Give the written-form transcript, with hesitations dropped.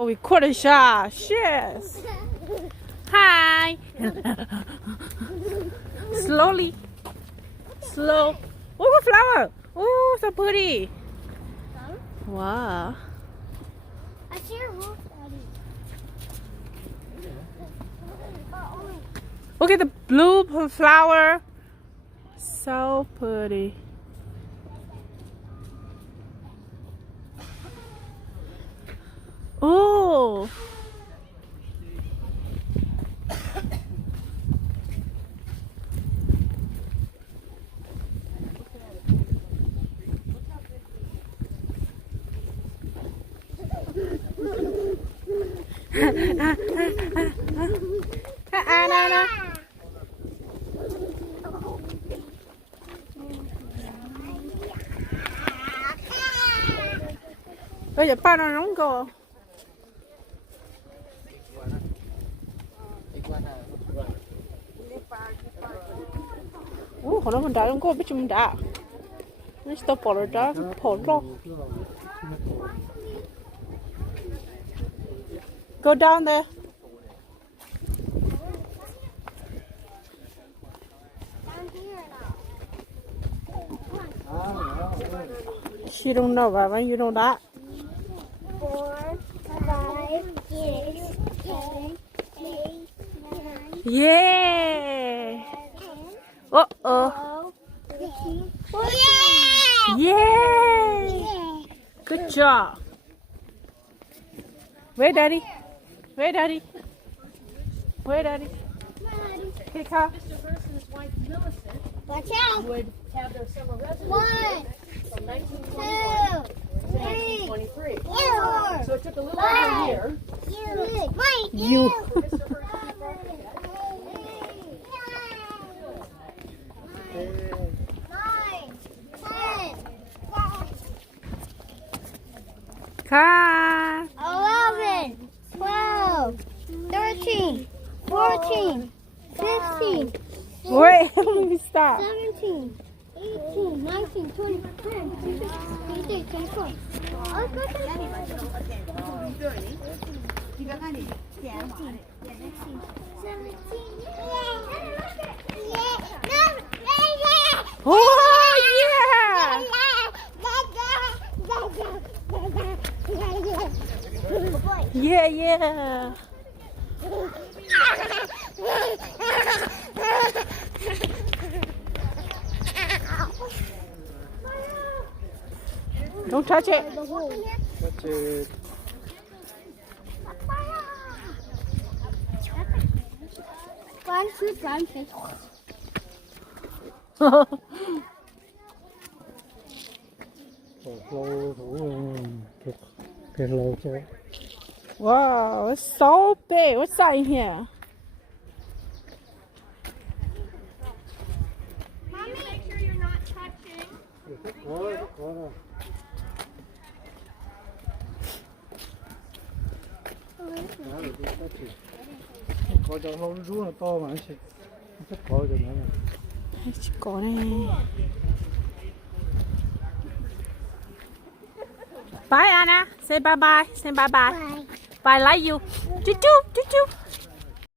Oh, we caught a shot. Yes. Hi. Slowly. Slow. Oh, a flower. Oh, so pretty. Wow. I see a roof, Daddy. Look at the blue flower. So pretty. Oh. No. Bây giờ ba nó nóng cơ. Hồi đó mình đã không có biết chúng đã. Nó sẽ bỏ rồi đó, bỏ rồi. Go down there. She don't know, Raven. You know that. 4, 5, 6, 7, 8, 9, Yeah. Uh oh. 12, 13, 14. Yeah. Good job. Where, Daddy? Where, Daddy? Where, Daddy? Hey, Kyle. Mr. Hurst and his wife Millicent Watch out. would have their summer residence 1, from 2, 1921 to 3, 1923. 4, So it took a little over a year You. for Mr. Hurst to get back together. Kyle. 11, 12, 13, 14, 15, Wait, let me stop. 17, 18, 19, 20, 21, 22, 23, Oh, yeah. Yeah. Don't touch it. That's it. One, two, three, Lâu thủ thiệt lâu chứ. Wow, it's so big. What's that in here? Mommy, make sure you're not touching. Có rồi. Có cho nó rú nó to mà nó sẽ rất khó cho nó. Chỉ có này. Bye, Anna. Say bye bye. Say bye bye. Bye. Bye, like you. Choo choo. Choo choo.